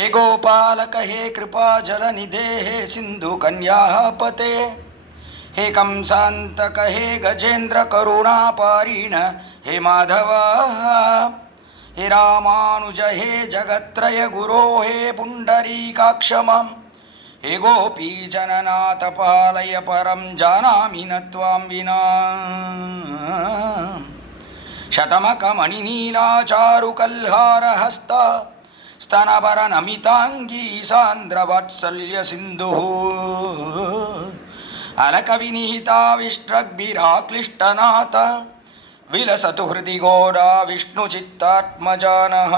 हे गोपालक हे कृपा जलनिधे हे सिंधु कन्यापते हे कंसांतक हे गजेंद्र करुणापारीण हे माधव हे रामानुज हे जगत्रय गुरो हे पुंडरीकाक्षमं हे गोपीजननाथ पालय परं जानामि न त्वां विना शतमकमणिनीलाचारुकल्हारहस्त स्तनभरनमिताङ्गी सान्द्रवात्सल्यसिन्धुः अलकविनिहिताविष्ट्रग्भिराक्लिष्टनाथ विलसतु हृदि घोरा विष्णुचित्तात्मजानः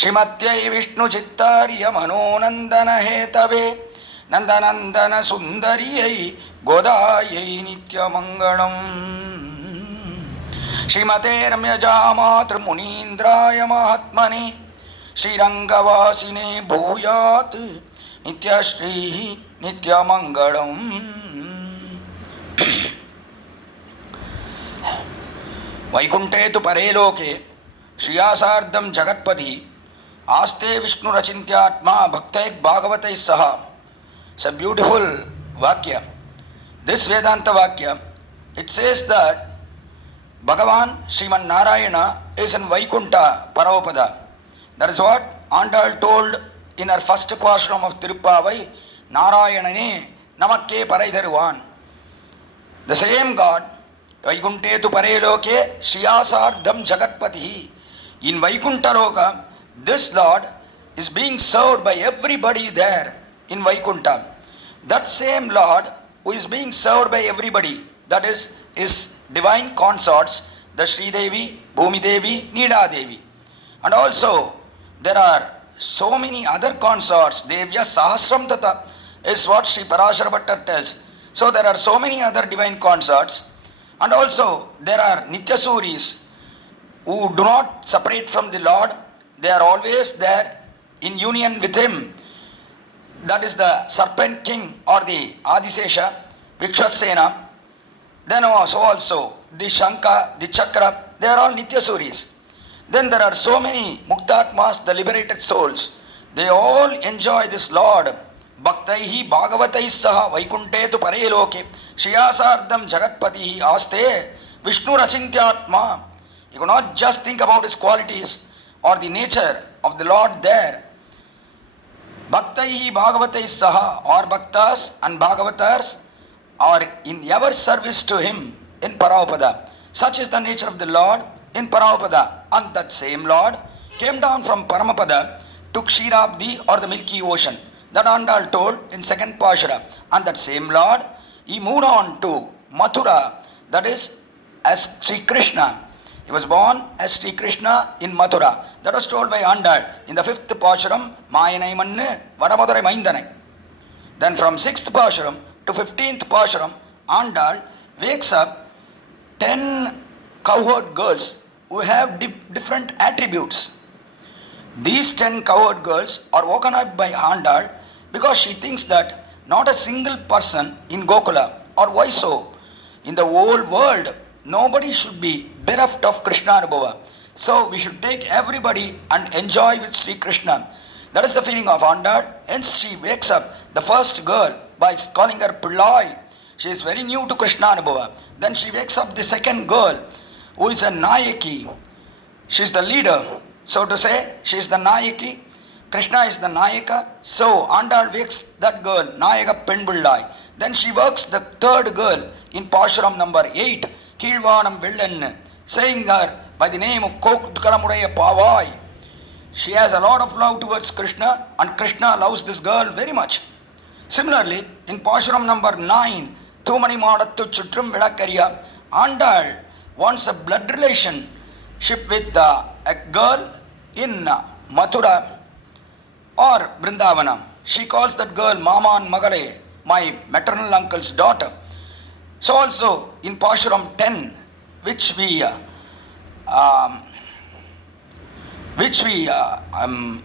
श्रीमत्यै विष्णुचित्तार्यमनोनन्दनहेतवे नन्दनन्दनसुन्दर्यै गोदायै नित्यमङ्गलम् श्रीमते रम्यजामातृमुनीन्द्राय महात्मने श्रीरङ्गवासिने भूयात् नित्यश्रीः नित्यमङ्गलम्। वैकुंठे तु परे लोके श्रियासार्धं जगत्पति आस्ते विष्णुरचिन्त्यात्मा भक्तैः भागवतैः सह. It's a beautiful vakya. This Vedanta vakya, it says that Bhagavan Sriman Narayana is in Vaikunta Paravopada. That is what Andal told in her first Pashram of Thiruppavai, Narayanane Namakke Paraitharuvan. The same God, Vaikunte tu Pareloke Shriyasardham Jagatpati. In Vaikunta Loka, this Lord is being served by everybody there in Vaikunta. That same Lord who is being served by everybody, that is his divine consorts, the Sri Devi, Bhumi Devi, Nida Devi. And also there are so many other consorts. Devya Sahasram Tata is what Sri Parashara Bhattar tells. So there are so many other divine consorts. And also there are Nityasuris who do not separate from the Lord. They are always there in union with him. That is the serpent king or the Adisesha, Vikshasena. Then also the Shanka, the Chakra, they are all Nityasuris. Then there are so many Muktatmas, the liberated souls. They all enjoy this Lord. Bhaktaihi Bhagavataihi saha Vaikunte tu Pareloke Shriyasardham Jagatpatihi Aste Vishnu Rachintyatma. You cannot just think about his qualities or the nature of the Lord there. Bhaktaihi Bhagavataihi saha, or Bhaktas and Bhagavatars are in ever service to him in Paravopada. Such is the nature of the Lord in Paravopada. And that same Lord came down from Paramapada to Ksheerabdi or the Milky Ocean. That Andal told in second Pashara. And that same Lord, he moved on to Mathura, that is as Sri Krishna. He was born as Sri Krishna in Mathura. That was told by Andal in the fifth Pasharam, Mayanai Manne Vadamadurai Maindanai. Then from sixth Pasharam to 15th Pasharam, Andal wakes up 10 cowherd girls who have different attributes. These 10 cowherd girls are woken up by Andal because she thinks that not a single person in Gokula, or why so, in the whole world, nobody should be bereft of Krishna Anubhava. So we should take everybody and enjoy with Sri Krishna. That is the feeling of Andal. Hence she wakes up the first girl by calling her Pillai. She is very new to Krishna Anubhava. Then she wakes up the second girl who is a Nayaki. She is the leader. So to say, she is the Nayaki. Krishna is the Nayaka. So Andal wakes that girl, Nayaka Penbullai. Then she works the third girl in Pasharam number 8, Keelvanam Villan, saying her by the name of Kokutkaramudaya Pavai. She has a lot of love towards Krishna, and Krishna loves this girl very much. Similarly, in Pasharam number 9, Thumani Madattu Chutrum Vilakariya, Andal wants a blood relationship with a girl in Mathura or Vrindavana. She calls that girl Mama and Magale, my maternal uncle's daughter. So also in Pasharam 10, which we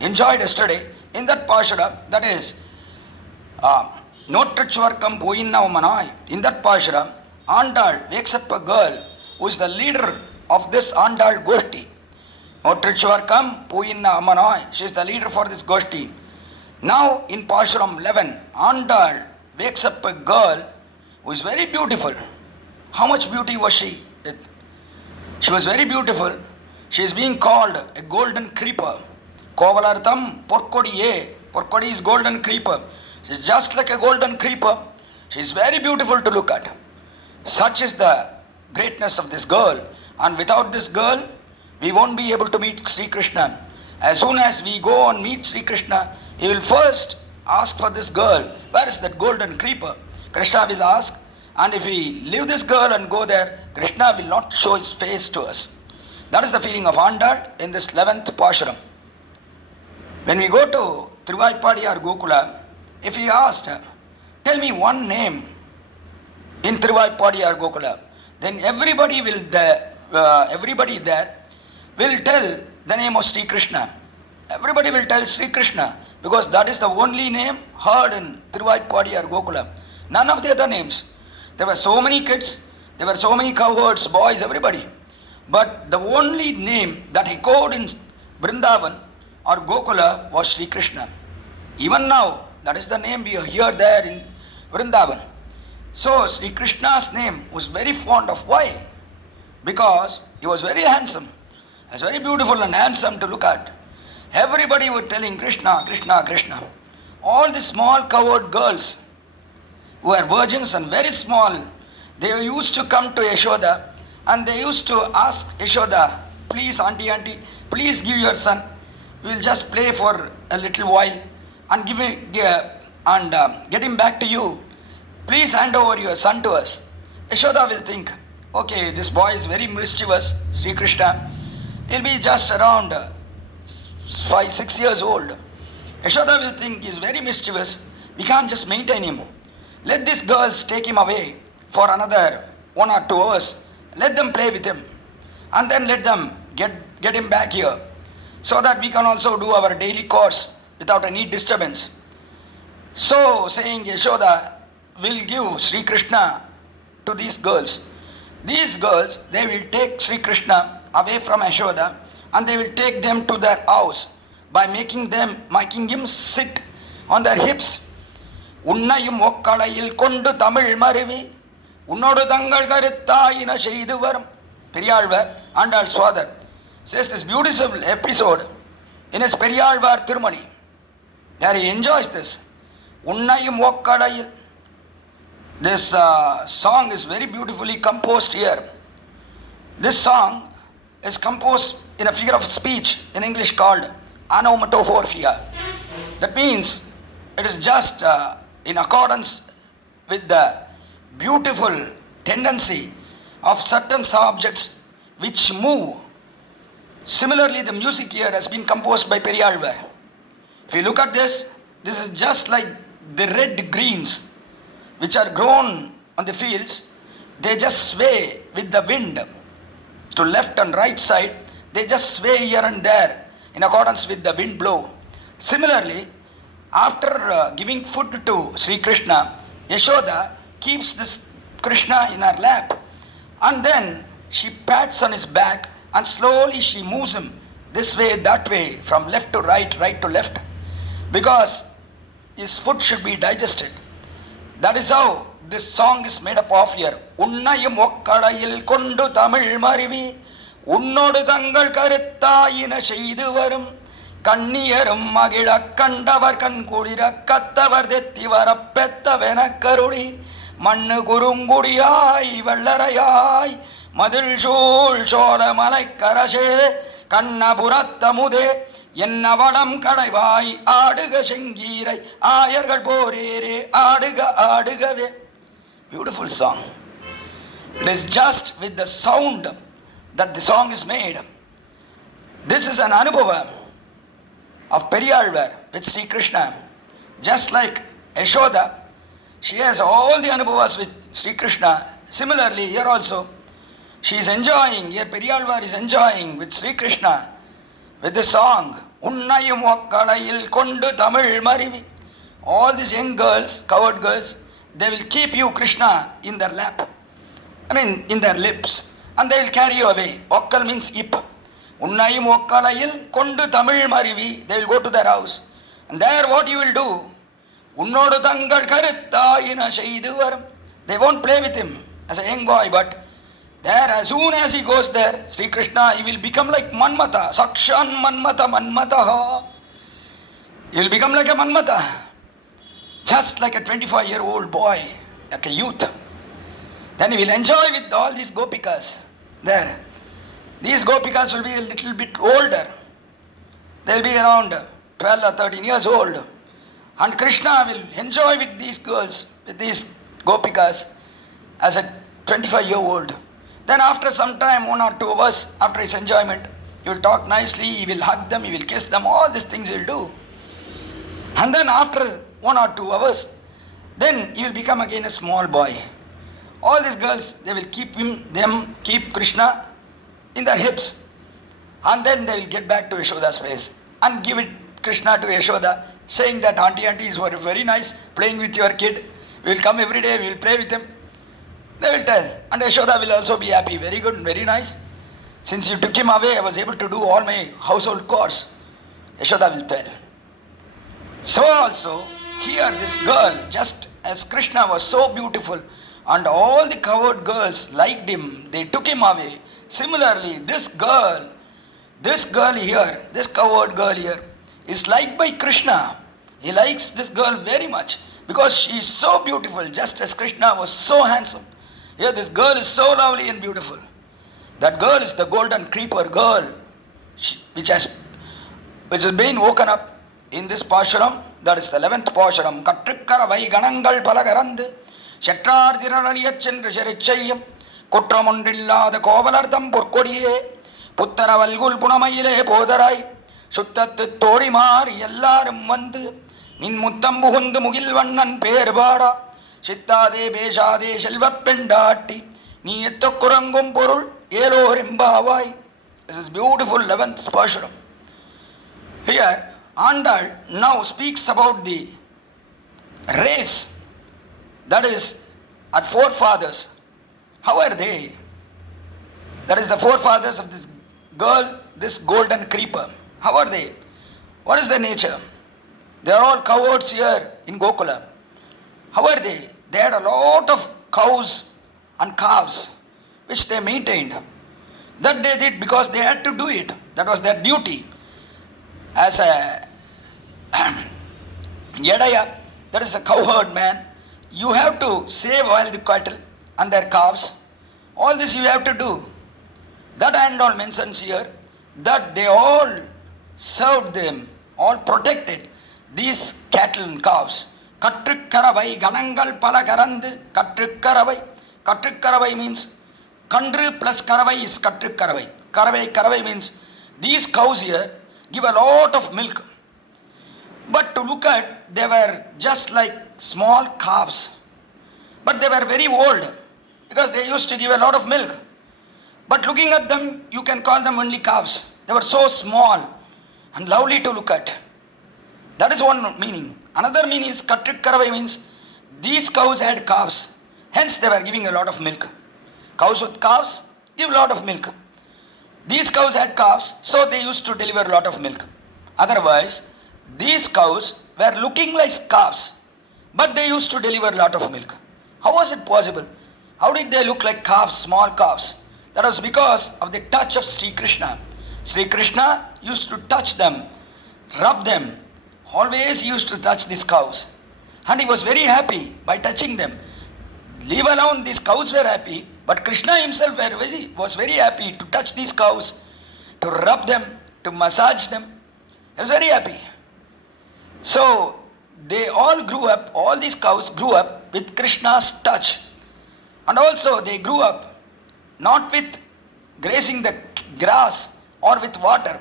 enjoyed yesterday, in that Pashara, that is Notrachvarkam Poyinnavanai, in that Pashara, Andal wakes up a girl who is the leader of this Andal Goshti. Motrichvarkam Puyinna Amanoi. She is the leader for this Goshti. Now in Pashuram 11, Andal wakes up a girl who is very beautiful. How much beauty was she? She was very beautiful. She is being called a golden creeper. Kovalartham Porkodiye. Porkodi is golden creeper. She is just like a golden creeper. She is very beautiful to look at. Such is the greatness of this girl. And without this girl, we won't be able to meet Sri Krishna. As soon as we go and meet Sri Krishna, he will first ask for this girl. Where is that golden creeper? Krishna will ask. And if we leave this girl and go there, Krishna will not show his face to us. That is the feeling of Andal in this 11th Pashuram. When we go to Thiruppavai or Gokula, if he asked, tell me one name in Thiruppavai or Gokula, then everybody there will tell the name of Sri Krishna. Everybody will tell Sri Krishna because that is the only name heard in Thiruppavai or Gokula. None of the other names. There were so many kids, there were so many cowherds, boys, everybody. But the only name that echoed in Vrindavan or Gokula was Sri Krishna. Even now, that is the name we hear there in Vrindavan. So Sri Krishna's name was very fond of. Why? Because he was very handsome. He was very beautiful and handsome to look at. Everybody was telling Krishna, Krishna, Krishna. All the small cowherd girls who were virgins and very small, they used to come to Yashoda and they used to ask Yashoda, please auntie, please give your son. We will just play for a little while and get him back to you. Please hand over your son to us. Yashoda will think, okay, this boy is very mischievous, Sri Krishna. He'll be just around 5-6 years old. Yashoda will think he's very mischievous. We can't just maintain him. Let these girls take him away for another 1 or 2 hours. Let them play with him. And then let them get him back here so that we can also do our daily course without any disturbance. So saying, Yashoda will give Sri Krishna to these girls. These girls, they will take Sri Krishna away from Yashoda and they will take them to their house by making him sit on their hips. உன்னையும் ஒக்களையில் கொண்டு தமிழ் மருவி உன்னோடு தங்கள் கருத்தாயின செய்து வரும். Periyalvar, Andal's father, says this beautiful episode in his Periyalvar Tirumani. There he enjoys this. உன்னையும் ஒக்களையில். This song is very beautifully composed here. This song is composed in a figure of speech in English called onomatopoeia. That means it is just in accordance with the beautiful tendency of certain subjects which move. Similarly, the music here has been composed by Periyalvar. If you look at this is just like the red greens which are grown on the fields. They just sway with the wind to left and right side. They just sway here and there in accordance with the wind blow. Similarly, after giving food to Sri Krishna, Yashoda keeps this Krishna in her lap and then she pats on his back and slowly she moves him this way, that way, from left to right, right to left, because his food should be digested. That is how this song is made up of here. உன்னையும் ஒக்களையில் கொண்டு தமிழ் மருவி உன்னோடு தங்கள் கருத்தாயின செய்து வரும் கண்ணியரும் மகிழ கண்டவர் கண்குளிர கத்தவர் தெத்தி வர பெத்தவென கருளி மண்ணு குறுங்குடியாய் வெள்ளரையாய் மதில் சூழ் சோழ மலைக்கரசே கண்ணபுரத்தமுதே என்ன வடம் கடைவாய் ஆடுக செங்கீரை ஆயர்கள் போரேரே ஆடுக ஆடுகவே. Beautiful song. It is just with the sound that the song is made. This is an anubhava of Periyalvar with Sri Krishna. Just like Yashoda, she has all the anubhavas with Sri Krishna. Similarly, here also, she is enjoying, here Periyalvar is enjoying with Sri Krishna with the song, Unnayum Vakkalayil Kondu Tamil Marivi. All these young girls, cowherd girls, they will keep you, Krishna, in their lap. In their lips. And they will carry you away. Okkal means hip. Unnayum okkalayil kondu Tamil marivi. They will go to their house. And there what you will do? Unnodu tangal karuttayina seidu varam. They won't play with him as a young boy, but there, as soon as he goes there, Sri Krishna, he will become like Manmata. Sakshan Manmata Manmataha. He will become like a Manmata. Just like a 25-year-old boy, like a youth. Then he will enjoy with all these gopikas there. These gopikas will be a little bit older. They will be around 12 or 13 years old. And Krishna will enjoy with these girls, with these gopikas, as a 25-year-old. Then after some time, 1 or 2 hours, after his enjoyment, he will talk nicely, he will hug them, he will kiss them, all these things he will do. And then after 1 or 2 hours, then he will become again a small boy. All these girls, they will keep keep Krishna in their hips. And then they will get back to Yashoda's place and give it Krishna to Yashoda, saying that auntie is very nice, playing with your kid. We will come every day, we will play with him. They will tell. And Yashoda will also be happy. Very good, very nice. Since you took him away, I was able to do all my household chores. Yashoda will tell. So also, here this girl, just as Krishna was so beautiful, and all the cowherd girls liked him, they took him away. Similarly, this girl here, this cowherd girl here, is liked by Krishna. He likes this girl very much because she is so beautiful, just as Krishna was so handsome. Here this girl is so lovely and beautiful. That girl is the golden creeper girl, which has been woken up in this Pashuram. That is the 11th Pashuram. Kattrikkaravai ganangal palagarandu Shettarthiraliyachendra Sherichayam Kutramundillada Kovalardam Purkodiye Puttaravalgul Punamayile Podarai Suttathu Todimar Yellarum Vandu Nin Muttam Puhundu Mugilvannan Perbada Sittade Beshade Selvappendati Niyettokurangum Porul Elohrimbavai. This is beautiful 11th Pashuram. Here, Andal now speaks about the race, that is, our forefathers. How are they? That is the forefathers of this girl, this golden creeper. How are they? What is their nature? They are all cowards here in Gokula. How are they? They had a lot of cows and calves which they maintained. That they did because they had to do it. That was their duty. As a Yadaya, that is a cowherd man, you have to save all the cattle and their calves. All this you have to do. That Andal mentions here that they all served them, all protected these cattle and calves. Kattrikkaravai ganangal palagarandu Kattrikkaravai. Kattrikkaravai means Kandru plus Karavai is Kattrikkaravai. Karavai means these cows here give a lot of milk. But to look at, they were just like small calves. But they were very old because they used to give a lot of milk. But looking at them, you can call them only calves. They were so small and lovely to look at. That is one meaning. Another meaning is Kattrikkaravai means these cows had calves. Hence they were giving a lot of milk. Cows with calves give a lot of milk. These cows had calves, so they used to deliver a lot of milk. Otherwise, these cows were looking like calves, but they used to deliver a lot of milk. How was it possible? How did they look like calves, small calves? That was because of the touch of Sri Krishna. Sri Krishna used to touch them, rub them. Always he used to touch these cows. And he was very happy by touching them. Leave alone, these cows were happy, but Krishna himself was very happy to touch these cows, to rub them, to massage them. He was very happy. So they all grew up, all these cows grew up with Krishna's touch. And also they grew up not with grazing the grass or with water.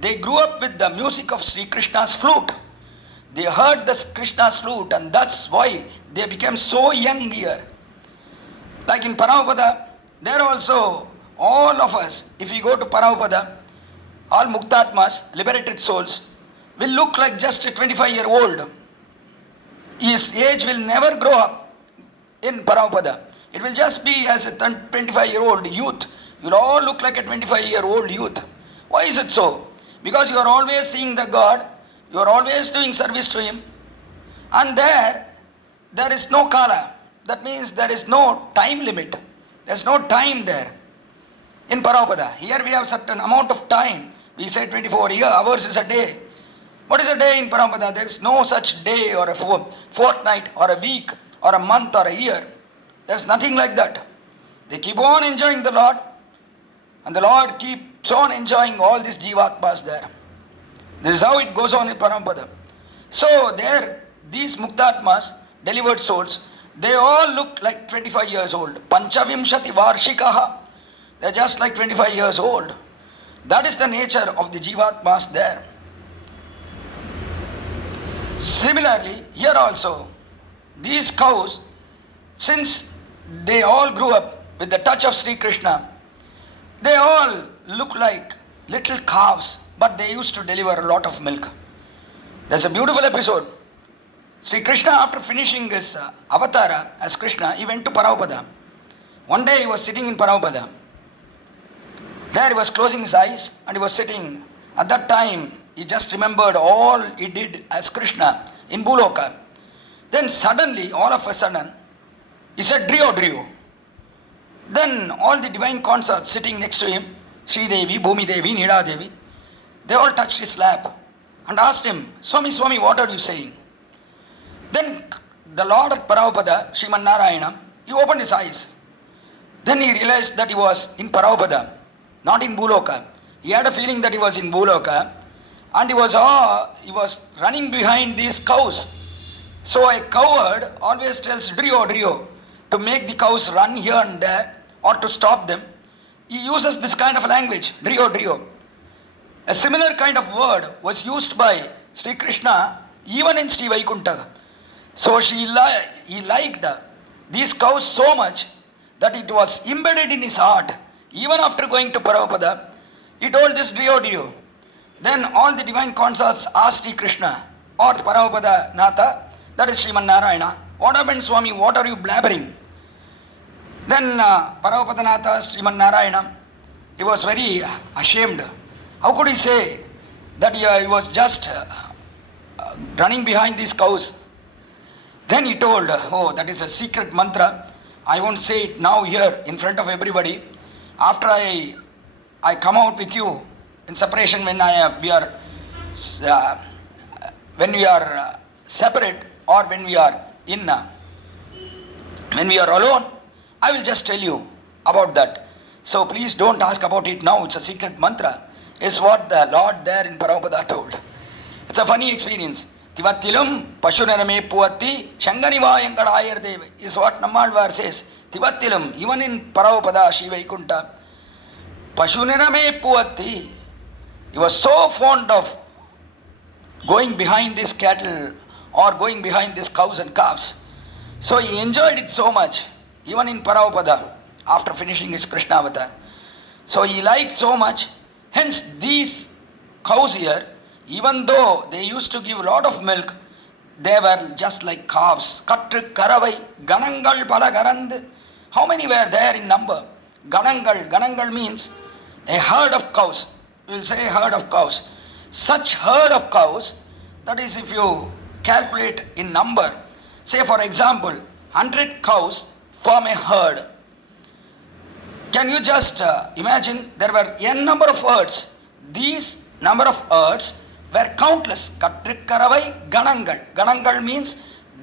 They grew up with the music of Sri Krishna's flute. They heard the Krishna's flute, and that's why they became so young here. Like in Paramapada, there also, all of us, if we go to Paramapada, all Muktatmas, liberated souls, will look like just a 25-year-old. His age will never grow up in Paramapada. It will just be as a 25-year-old youth. You will all look like a 25-year-old youth. Why is it so? Because you are always seeing the God, you are always doing service to Him, and there is no kala. That means there is no time limit. There is no time there. In Parapada, here we have certain amount of time. We say 24 hours is a day. What is a day in Parapada? There is no such day or a fortnight or a week or a month or a year. There is nothing like that. They keep on enjoying the Lord, and the Lord keeps on enjoying all these jivatmas there. This is how it goes on in Parapada. So there, these muktatmas, delivered souls, they all look like 25 years old. Panchavimshati varshikaha. They are just like 25 years old. That is the nature of the jivatmas there. Similarly, here also, these cows, since they all grew up with the touch of Sri Krishna, they all look like little calves, but they used to deliver a lot of milk. There's a beautiful episode. Sri Krishna, after finishing his avatara as Krishna, he went to Paravapada. One day he was sitting in Paravapada. There he was closing his eyes and he was sitting. At that time, he just remembered all he did as Krishna in Bhuloka. Then suddenly, all of a sudden, he said, Drio, Drio. Then all the divine consorts sitting next to him, Sri Devi, Bhumi Devi, Nida Devi, they all touched his lap and asked him, Swami, Swami, what are you saying? Then the Lord at Paravapada, Sriman Narayana, he opened his eyes. Then he realized that he was in Paravapada, not in Bhuloka. He had a feeling that he was in Bhuloka, and he was running behind these cows. So a cowherd always tells Drio, Drio to make the cows run here and there or to stop them. He uses this kind of language, Drio, Drio. A similar kind of word was used by Sri Krishna even in Sri Vaikuntha. So he liked these cows so much that it was embedded in his heart. Even after going to Paravapada, he told this Drio, Drio. Then all the divine consorts asked Sri Krishna or Paravapada Natha, that is Sriman Narayana, what happened, Swami, what are you blabbering? Then Paravapada Natha, Sriman Narayana, he was very ashamed. How could he say that he was just running behind these cows? Then he told, oh, that is a secret mantra. I won't say it now here in front of everybody. After I come out with you in separation, when we are separate, or when we are alone, I will just tell you about that. So please don't ask about it now. It's a secret mantra. Is what the Lord there in Paravapada told. It's a funny experience. Tivattilum Pashunarame Puatti Shanganiva Yankadayar Deva is what Nammalvar says. Tivattilum, even in Paravapada, Sri Vaikunta, Pashunarame Puatti, he was so fond of going behind this cattle or going behind these cows and calves. So he enjoyed it so much, even in Paravapada, after finishing his Krishna avatar. So he liked so much. Hence these cows here, even though they used to give a lot of milk, they were just like calves. Katru Karavai, Ganangal Palagarand. How many were there in number? Ganangal. Ganangal means a herd of cows. We will say a herd of cows. Such herd of cows, that is if you calculate in number, say for example, 100 cows form a herd. Can you just imagine, there were n number of herds. These number of herds were countless. Katrikaravai Ganangal. Ganangal means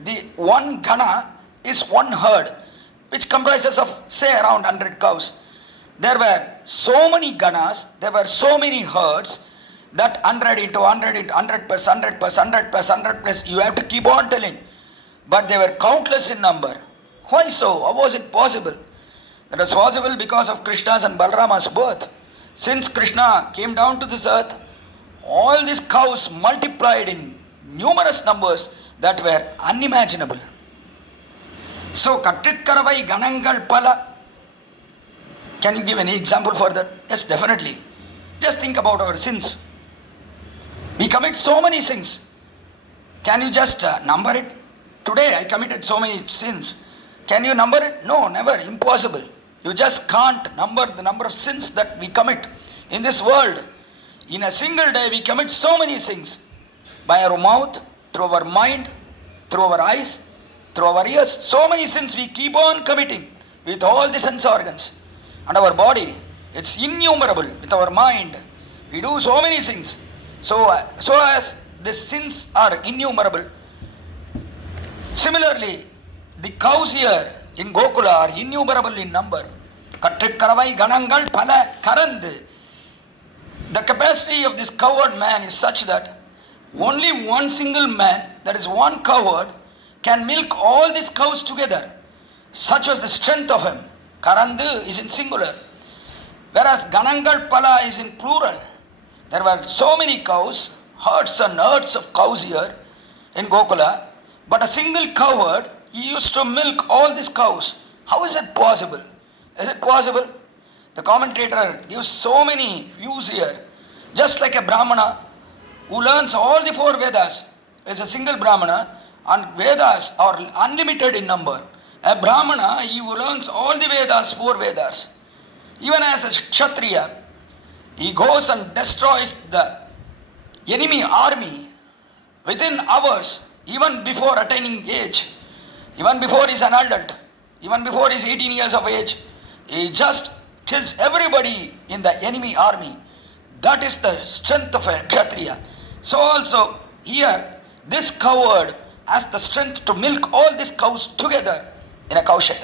the one Gana is one herd, which comprises of say around 100 cows. There were so many Ganas, there were so many herds, that 100 into 100 into 100 plus 100 plus 100 plus 100 plus, you have to keep on telling. But they were countless in number. Why so? How was it possible? That was possible because of Krishna's and Balarama's birth. Since Krishna came down to this earth, all these cows multiplied in numerous numbers that were unimaginable. So, Katrikaravai Ganangal Pala. Can you give any example for that? Yes, definitely. Just think about our sins. We commit so many sins. Can you just number it? Today I committed so many sins. Can you number it? No, never. Impossible. You just can't number the number of sins that we commit in this world. In a single day we commit so many sins. By our mouth, through our mind, through our eyes, through our ears. So many sins we keep on committing with all the sense organs. And our body, it's innumerable. With our mind, we do so many sins. So as the sins are innumerable, similarly, the cows here in Gokula are innumerable in number. Kattikkaravai ganangal pala karandu. The capacity of this cowherd man is such that only one single man, that is one cowherd, can milk all these cows together. Such was the strength of him. Karandu is in singular, whereas Ganangal Pala is in plural. There were so many cows, herds and herds of cows here in Gokula, but a single cowherd, he used to milk all these cows. How is it possible? Is it possible? The commentator gives so many views here. Just like a Brahmana who learns all the 4 Vedas is a single Brahmana, and Vedas are unlimited in number. A Brahmana, he who learns all the Vedas, 4 Vedas. Even as a Kshatriya, he goes and destroys the enemy army within hours, even before attaining age, even before he's an adult, even before he's 18 years of age. He just kills everybody in the enemy army. That is the strength of a Kshatriya. So also here, this cowherd has the strength to milk all these cows together in a cowshed.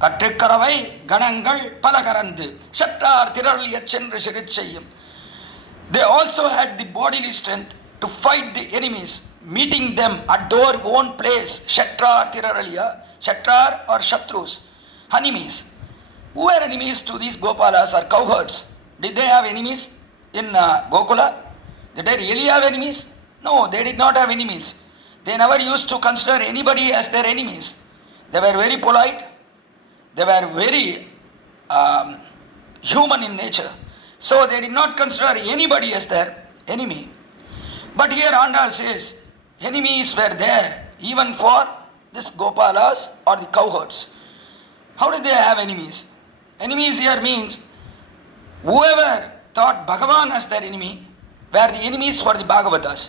Kattikkaravai ganangal palakarandu shattar thiraliya chendru shirichayum. They also had the bodily strength to fight the enemies, meeting them at their own place. Shattar thiraliya, shattar or shatrus, enemies. Who were enemies to these Gopalas or cowherds? Did they have enemies in Gokula? Did they really have enemies? No, they did not have enemies. They never used to consider anybody as their enemies. They were very polite. They were very human in nature. So they did not consider anybody as their enemy. But here Andal says, enemies were there even for this Gopalas or the cowherds. How did they have enemies? Enemies here means whoever thought Bhagavan as their enemy were the enemies for the Bhagavatas.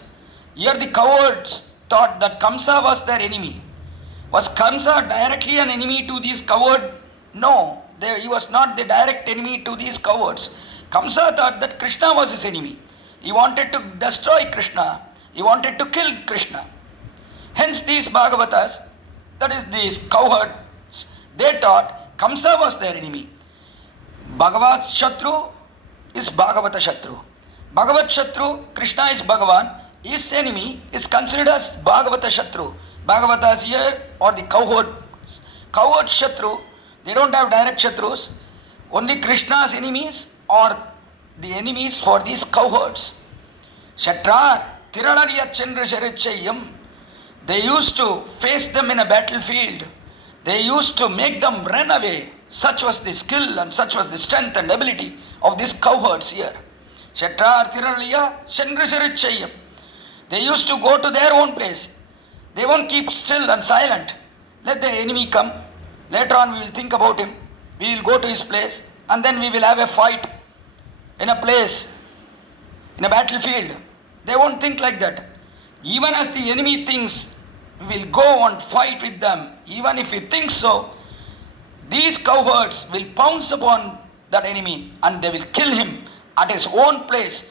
Here the cowards thought that Kamsa was their enemy. Was Kamsa directly an enemy to these cowards? No, he was not the direct enemy to these cowards. Kamsa thought that Krishna was his enemy. He wanted to destroy Krishna. He wanted to kill Krishna. Hence these Bhagavatas, that is these cowherds, they thought Kamsa was their enemy. Bhagavat's Shatru is Bhagavata Shatru. Bhagavat Shatru, Krishna is Bhagavan. His enemy is considered as Bhagavata Shatru. Bhagavatas here or the cowherd. Cowherd Shatru, they don't have direct Shatrus. Only Krishna's enemies or the enemies for these cowherds. Shatrar, Tiralariya Chandra Sharichayam. They used to face them in a battlefield. They used to make them run away. Such was the skill and such was the strength and ability of these cowherds here. Shatrar Tiraliya Chandrasharichayam. They used to go to their own place. They won't keep still and silent. Let the enemy come. Later on we will think about him. We will go to his place and then we will have a fight in a place, in a battlefield. They won't think like that. Even as the enemy thinks, we will go and fight with them. Even if he thinks so, these cowherds will pounce upon that enemy and they will kill him at his own place.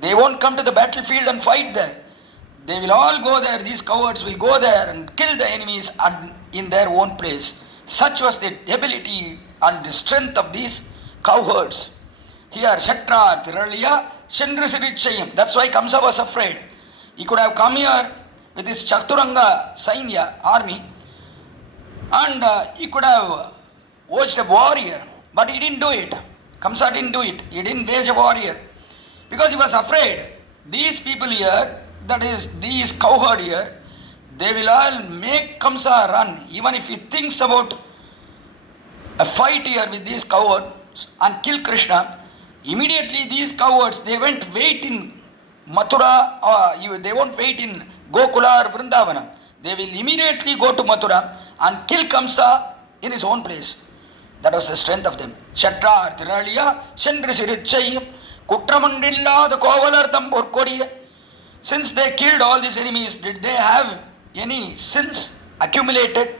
They won't come to the battlefield and fight there. They will all go there. These cowards will go there and kill the enemies in their own place. Such was the ability and the strength of these cowherds. Here, Shatrar, Tiraliya, Chandrasirichayam. That's why Kamsa was afraid. He could have come here with his Chaturanga Sainya army and he could have waged a war here. But he didn't do it. Kamsa didn't do it. He didn't wage a war here because he was afraid. These people here, that is these cowherd here, they will all make Kamsa run. Even if he thinks about a fight here with these cowards and kill Krishna, immediately these cowards, they won't wait in Mathura or they won't wait in Gokula or Vrindavana. They will immediately go to Mathura and kill Kamsa in his own place. That was the strength of them. Shatrar Tiraliya Chandrasirichayam Kutramandilla, the Kovalartham Porkodiya. Since they killed all these enemies, did they have any sins accumulated?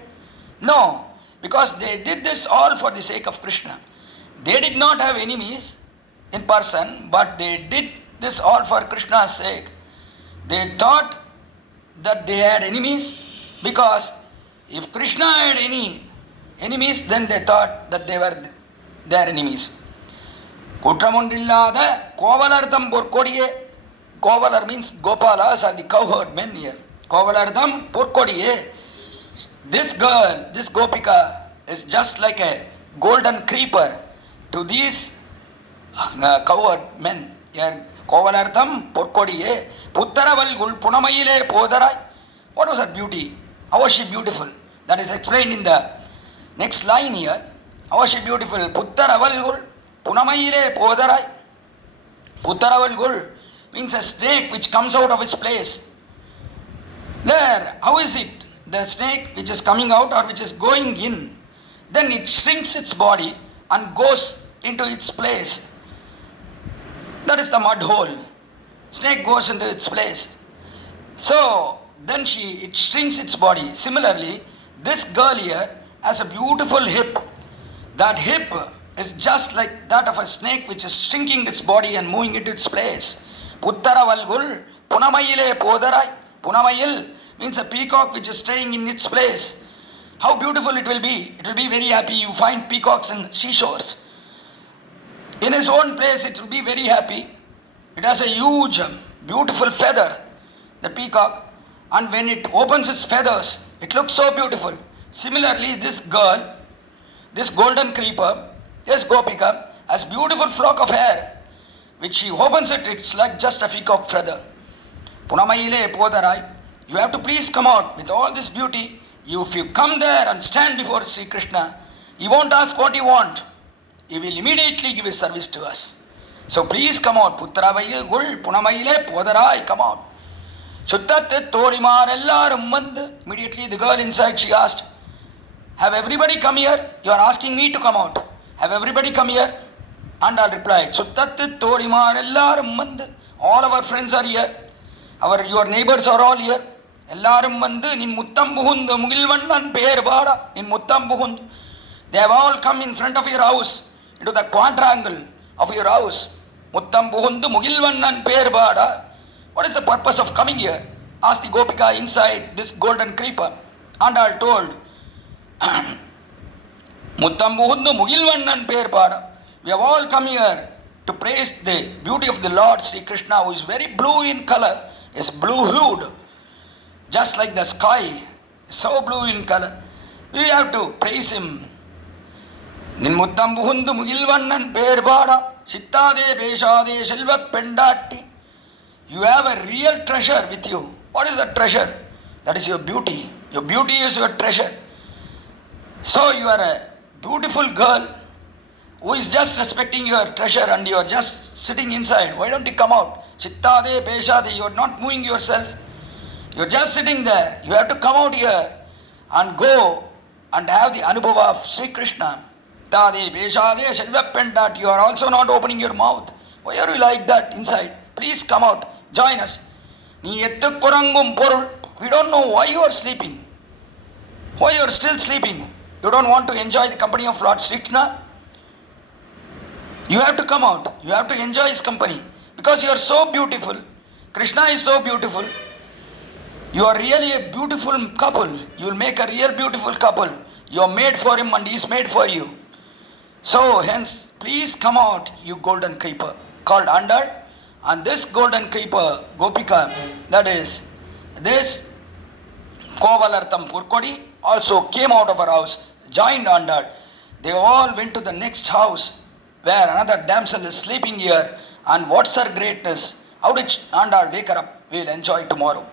No, because they did this all for the sake of Krishna. They did not have enemies in person, but they did this all for Krishna's sake. They thought that they had enemies because if Krishna had any enemies, then they thought that they were their enemies. Kutramundillada Kovalardam Porkodiye. Kovalar means Gopalas are the cowherd men here. Kovalardam Porkodiye. This girl, this Gopika is just like a golden creeper to these cowherd men here. Kovalardam Porkodiye. Puttaravalgul Punamayile Podarai. What was her beauty? How was she beautiful? That is explained in the next line here. How was she beautiful? Puttaravalgul Punamayile Podarai. Puttaravalgul means a snake which comes out of its place. There, how is it? The snake which is coming out or which is going in, then it shrinks its body and goes into its place. That is the mud hole. Snake goes into its place. So, then it shrinks its body. Similarly, this girl here has a beautiful hip. That hip is just like that of a snake which is shrinking its body and moving into its place. Puttaravalgul Punamayile Podarai. Punamayil means a peacock which is staying in its place. How beautiful it will be. It will be very happy. You find peacocks in seashores. In his own place it will be very happy. It has a huge, beautiful feather, the peacock. And when it opens its feathers, it looks so beautiful. Similarly, this girl, this golden creeper, this Gopika, has beautiful flock of hair. Which she opens it, it's like just a peacock feather. Punamayile Podarai, you have to please come out with all this beauty. If you come there and stand before Sri Krishna, he won't ask what you want. He will immediately give his service to us. So please come out. Puttravayil Gul Punamayile Podarai, come out. Suttat Torimar Ellarum Mand. Immediately the girl inside, she asked, have everybody come here? You are asking me to come out. Have everybody come here? And I replied, Suttattu Torimar Ellarum Mand. All our friends are here. Your neighbors are all here. Ellarum Mand. Nin Muttam Buhund Mugilvannan Per Vada. Nin Muttam Buhund. They have all come in front of your house, into the quadrangle of your house. Muttam Buhund Mugilvannan Per Vada. What is the purpose of coming here? Asked the Gopika inside this golden creeper. And I told, Muttam Buhund Mugilvannan Per Vada. We have all come here to praise the beauty of the Lord Sri Krishna, who is very blue in color, is blue-hued, just like the sky, so blue in color. We have to praise him. Ninmuttam buhundu mugilvannan perbada, sittade peshade selva pendatti. You have a real treasure with you. What is that treasure? That is your beauty. Your beauty is your treasure. So you are a beautiful girl who is just respecting your treasure and you are just sitting inside. Why don't you come out? Chittade, Peshade, you are not moving yourself. You are just sitting there. You have to come out here and go and have the anubhava of Sri Krishna. Tade, Peshade, Shelvappendat, you are also not opening your mouth. Why are you like that inside? Please come out. Join us. We don't know why you are sleeping. Why you are still sleeping? You don't want to enjoy the company of Lord Sri Krishna? You have to come out. You have to enjoy his company. Because you are so beautiful. Krishna is so beautiful. You are really a beautiful couple. You will make a real beautiful couple. You are made for him and he is made for you. So hence, please come out, you golden creeper, called Andal. And this golden creeper, Gopika, that is, this Kovalartham Purkodi, also came out of her house, joined Andal. They all went to the next house, where another damsel is sleeping here. And what's her greatness? How did Andal wake her up? We will enjoy tomorrow.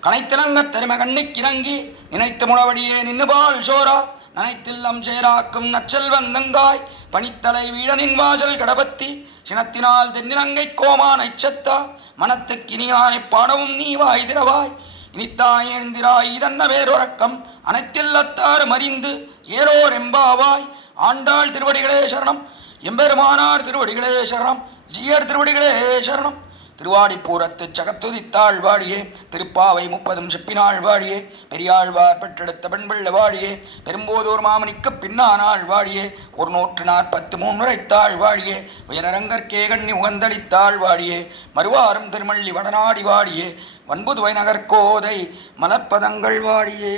Kanaittilanga Therimaganni Kirangi, Ninaithamudavadiye Ninnubal Shora, Nanaittillam Jerakum Nachalvandangai, Panithalai Vidanin Vajal Kadapatti, Chinathinal Dennilangai Koma Naichatta, Manathakiniai Padavum Niva Idiravai, Inithai Endira Idanna Verorakam, Anaithillathar Marindu, Yero Rembavai, Andal Tiruvadigalai Sharanam, Embermanar Tiruvadigalai Sharanam, ஜீயர் திருவடிகளே சரணம். திருவாடிப்பூரத்து சகத்துதித்தாள் வாழியே, திருப்பாவை 30 செப்பினாள் வாழியே, பெரியாழ்வார் பெற்றெடுத்த பெண்பிள்ள வாழியே, பெரும்போதோர் மாமணிக்கு பின்னானாள் வாழியே, 143 உரைத்தாள் வாழியே, உயரரங்கற்கே கண்ணி உகந்தளித்தாள் வாழியே, மறுவாரும் திருமள்ளி வடநாடி வாழியே, வன்புதுவை நகர்கோதை மலர்ப்பதங்கள் வாழியே.